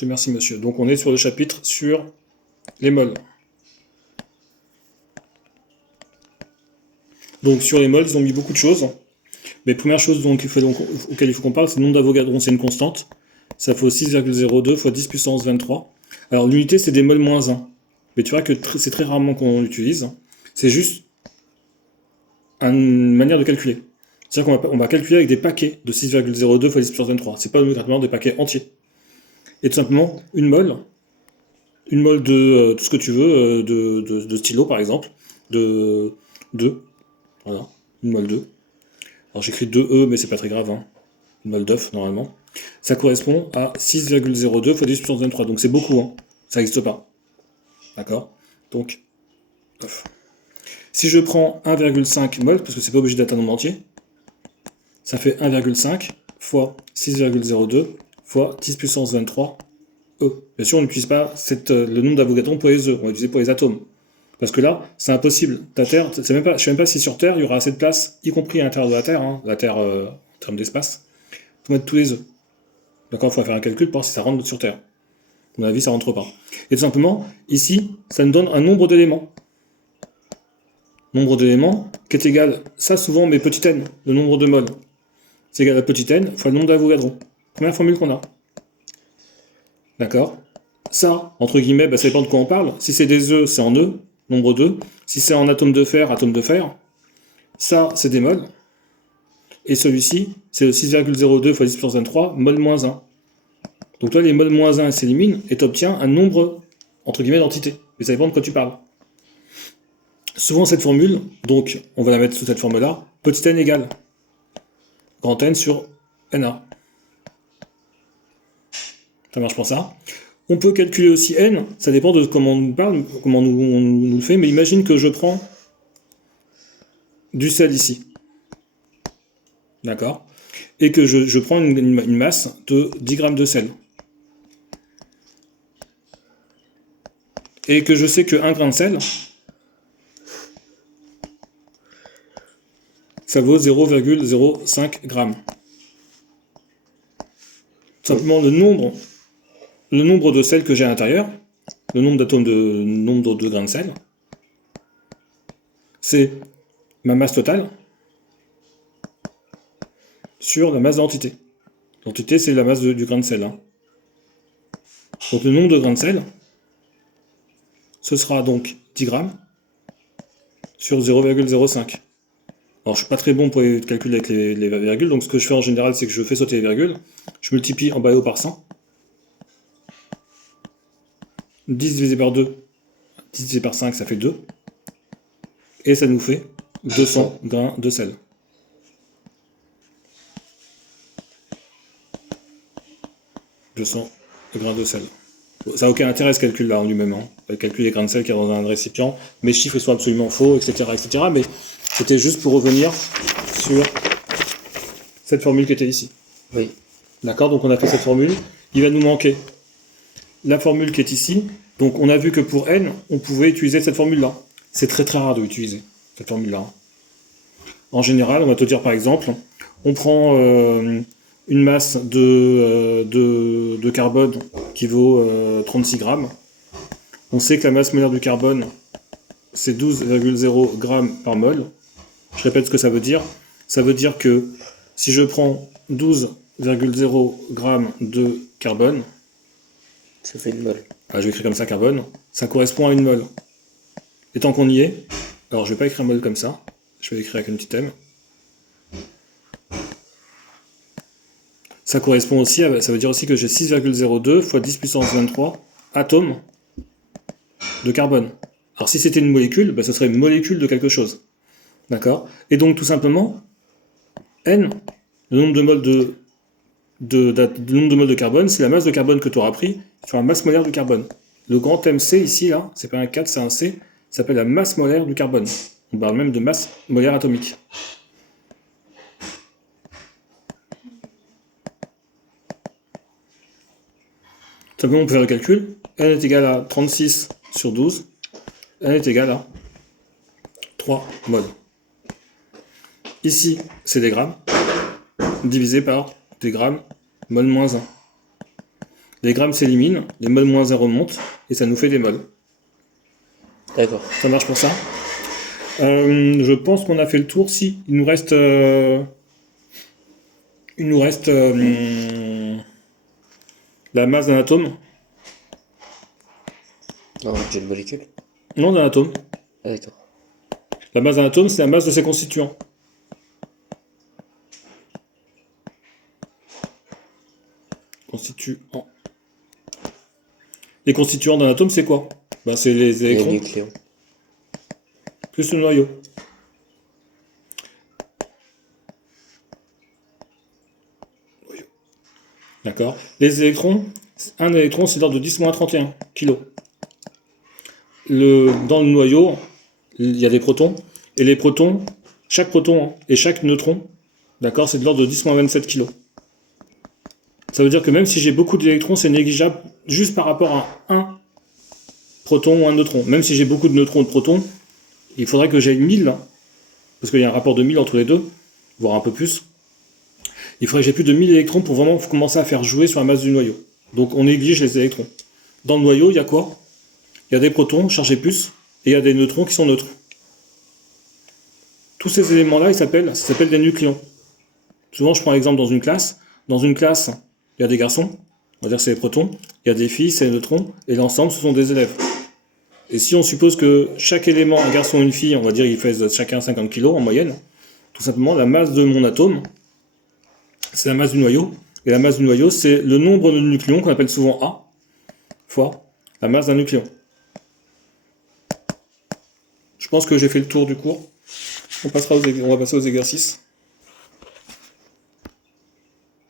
Merci monsieur. Donc on est sur le chapitre sur les mols. Donc sur les mols, ils ont mis beaucoup de choses. Mais première chose auquel il faut qu'on parle, c'est le nombre d'Avogadro, c'est une constante. Ça fait 6,02 fois 10 puissance 23. Alors l'unité, c'est des mols moins 1. Mais tu vois que c'est très rarement qu'on l'utilise. C'est juste une manière de calculer. C'est-à-dire qu'on va calculer avec des paquets de 6,02 fois 10 puissance 23. C'est pas obligatoirement des paquets entiers. Et tout simplement, une mole de tout ce que tu veux, de stylo par exemple, de 2, voilà, une mole 2. Alors j'écris 2E, mais c'est pas très grave, hein. Une mole d'œuf normalement. Ça correspond à 6,02 fois 10 puissance 23, donc c'est beaucoup, hein. Ça n'existe pas. D'accord? Donc, œuf. Si je prends 1,5 mol, parce que c'est pas obligé d'être un nombre entier, ça fait 1,5 fois 6,02 fois 10 puissance 23 E. Bien sûr, on n'utilise pas le nombre d'Avogadro pour les E, on va utiliser pour les atomes. Parce que là, c'est impossible. Ta Terre, je ne sais même pas si sur Terre, il y aura assez de place, y compris à l'intérieur de la Terre, hein, la Terre en termes d'espace, pour mettre tous les œufs. D'accord, il faut faire un calcul pour voir si ça rentre sur Terre. À mon avis, ça rentre pas. Et tout simplement, ici, ça nous donne un nombre d'éléments. Nombre d'éléments qui est égal, ça souvent, mais petit n, le nombre de moles. C'est égal à petit n fois le nombre d'Avogadro. Première formule qu'on a. D'accord? Ça, entre guillemets, ça dépend de quoi on parle. Si c'est des œufs, c'est en E, nombre 2. Si c'est en atome de fer, atome de fer. Ça, c'est des moles. Et celui-ci, c'est le 6,02 fois 10 puissance 23, mol moins 1. Donc toi, les mols moins 1 s'éliminent et tu obtiens un nombre, entre guillemets, d'entités. Mais ça dépend de quoi tu parles. Souvent, cette formule, donc on va la mettre sous cette forme-là, petit n égale grand N sur NA. Ça marche pour ça. On peut calculer aussi n, ça dépend de comment on nous parle, comment on nous le fait, mais imagine que je prends du sel ici. D'accord? Et que je prends une masse de 10 grammes de sel. Et que je sais que 1 grain de sel, ça vaut 0,05 grammes. Simplement le nombre de sel que j'ai à l'intérieur, le nombre d'atomes nombre de grains de sel, c'est ma masse totale sur la masse d'entité. L'entité, c'est la masse du grain de sel. Hein. Donc le nombre de grains de sel, ce sera donc 10 grammes sur 0,05. Alors je suis pas très bon pour les calculs avec les virgules, donc ce que je fais en général, c'est que je fais sauter les virgules, je multiplie en bas et haut par 100. 10 divisé par 2, 10 divisé par 5, ça fait 2. Et ça nous fait 200 grains de sel. Grains de sel. Bon, ça n'a aucun intérêt ce calcul-là en lui-même. Hein. Calculer les grains de sel qu'il y a dans un récipient. Mes chiffres sont absolument faux, etc. etc. Mais c'était juste pour revenir sur cette formule qui était ici. Oui. D'accord, donc on a fait cette formule. Il va nous manquer la formule qui est ici. Donc on a vu que pour n, on pouvait utiliser cette formule-là. C'est très très rare de l'utiliser, cette formule-là. En général, on va te dire par exemple, on prend une masse de carbone qui vaut 36 grammes. On sait que la masse molaire du carbone, c'est 12,0 grammes par mol. Je répète ce que ça veut dire. Ça veut dire que si je prends 12,0 grammes de carbone, ça fait une mol. Je vais écrire comme ça carbone, ça correspond à une mol. Et tant qu'on y est, alors je vais pas écrire mol comme ça, je vais écrire avec un petit m. Ça correspond aussi, ça veut dire aussi que j'ai 6,02 fois 10 puissance 23 atomes de carbone. Alors si c'était une molécule, ce serait une molécule de quelque chose. D'accord? Et donc tout simplement, N, le nombre de moles de carbone, c'est la masse de carbone que tu auras pris sur la masse molaire du carbone. Le grand MC ici, là, c'est pas un 4, c'est un C, s'appelle la masse molaire du carbone. On parle même de masse molaire atomique. Simplement, on peut faire le calcul. N est égal à 36 sur 12. N est égal à 3 moles. Ici, c'est des grammes, divisé par des grammes, mol moins 1. Les grammes s'éliminent, les moles moins 1 remontent, et ça nous fait des moles. D'accord. Ça marche pour ça. Je pense qu'on a fait le tour. Si, il nous reste... la masse d'un atome. Non, j'ai une molécule. Non, d'un atome. Ah, d'accord. La masse d'un atome, c'est la masse de ses constituants. Constituants. Les constituants d'un atome, c'est quoi? Ben, c'est les Les électrons nucléons. plus le noyau. D'accord. Les électrons, un électron, c'est l'ordre de 10-31 kg. Dans le noyau, il y a des protons. Et les protons, chaque proton et chaque neutron, d'accord, c'est de l'ordre de 10-27 kg. Ça veut dire que même si j'ai beaucoup d'électrons, c'est négligeable juste par rapport à un proton ou un neutron. Même si j'ai beaucoup de neutrons ou de protons, il faudrait que j'aie 1000, parce qu'il y a un rapport de 1000 entre les deux, voire un peu plus. Il faudrait que j'ai plus de 1000 électrons pour vraiment commencer à faire jouer sur la masse du noyau. Donc on néglige les électrons. Dans le noyau, il y a quoi? Il y a des protons chargés plus, et il y a des neutrons qui sont neutres. Tous ces éléments-là, ça s'appelle des nucléons. Souvent, je prends l'exemple dans une classe. Dans une classe, il y a des garçons, on va dire que c'est les protons, il y a des filles, c'est les neutrons, et l'ensemble, ce sont des élèves. Et si on suppose que chaque élément, un garçon et une fille, on va dire ils pèsent chacun 50 kg en moyenne, tout simplement, la masse de mon atome, c'est la masse du noyau, et la masse du noyau, c'est le nombre de nucléons qu'on appelle souvent A, fois la masse d'un nucléon. Je pense que j'ai fait le tour du cours. On va passer aux exercices.